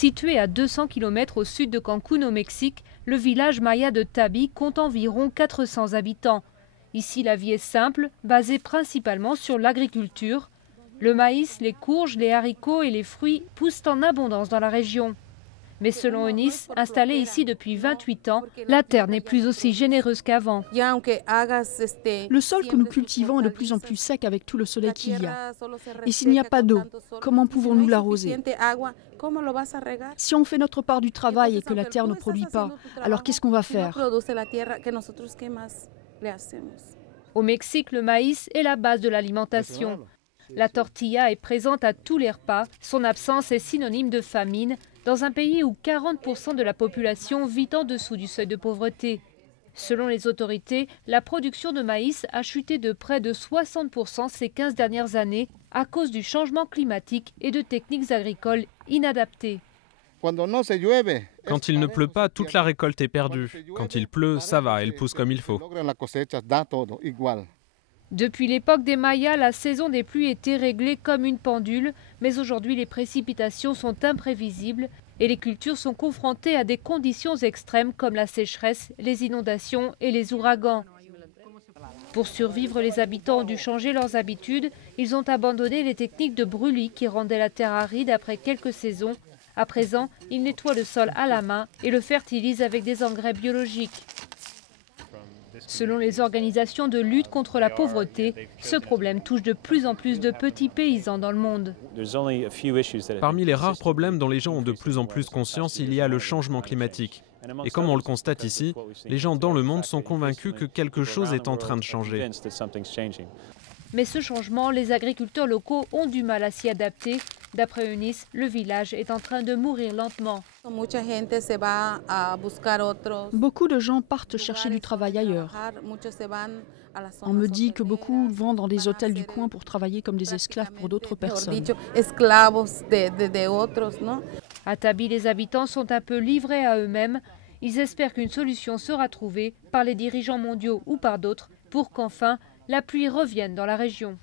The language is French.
Situé à 200 km au sud de Cancún au Mexique, le village maya de Tabi compte environ 400 habitants. Ici, la vie est simple, basée principalement sur l'agriculture. Le maïs, les courges, les haricots et les fruits poussent en abondance dans la région. Mais selon Eunice, installée ici depuis 28 ans, la terre n'est plus aussi généreuse qu'avant. Le sol que nous cultivons est de plus en plus sec avec tout le soleil qu'il y a. Et s'il n'y a pas d'eau, comment pouvons-nous l'arroser? Si on fait notre part du travail et que la terre ne produit pas, alors qu'est-ce qu'on va faire? Au Mexique, le maïs est la base de l'alimentation. La tortilla est présente à tous les repas. Son absence est synonyme de famine dans un pays où 40% de la population vit en dessous du seuil de pauvreté. Selon les autorités, la production de maïs a chuté de près de 60% ces 15 dernières années à cause du changement climatique et de techniques agricoles inadaptées. Quand il ne pleut pas, toute la récolte est perdue. Quand il pleut, ça va, elle pousse comme il faut. Depuis l'époque des Mayas, la saison des pluies était réglée comme une pendule, mais aujourd'hui les précipitations sont imprévisibles et les cultures sont confrontées à des conditions extrêmes comme la sécheresse, les inondations et les ouragans. Pour survivre, les habitants ont dû changer leurs habitudes. Ils ont abandonné les techniques de brûlis qui rendaient la terre aride après quelques saisons. À présent, ils nettoient le sol à la main et le fertilisent avec des engrais biologiques. Selon les organisations de lutte contre la pauvreté, ce problème touche de plus en plus de petits paysans dans le monde. Parmi les rares problèmes dont les gens ont de plus en plus conscience, il y a le changement climatique. Et comme on le constate ici, les gens dans le monde sont convaincus que quelque chose est en train de changer. Mais ce changement, les agriculteurs locaux ont du mal à s'y adapter. D'après Eunice, le village est en train de mourir lentement. Beaucoup de gens partent chercher du travail ailleurs. On me dit que beaucoup vont dans des hôtels du coin pour travailler comme des esclaves pour d'autres personnes. À Tabi, les habitants sont un peu livrés à eux-mêmes. Ils espèrent qu'une solution sera trouvée par les dirigeants mondiaux ou par d'autres pour qu'enfin la pluie revienne dans la région.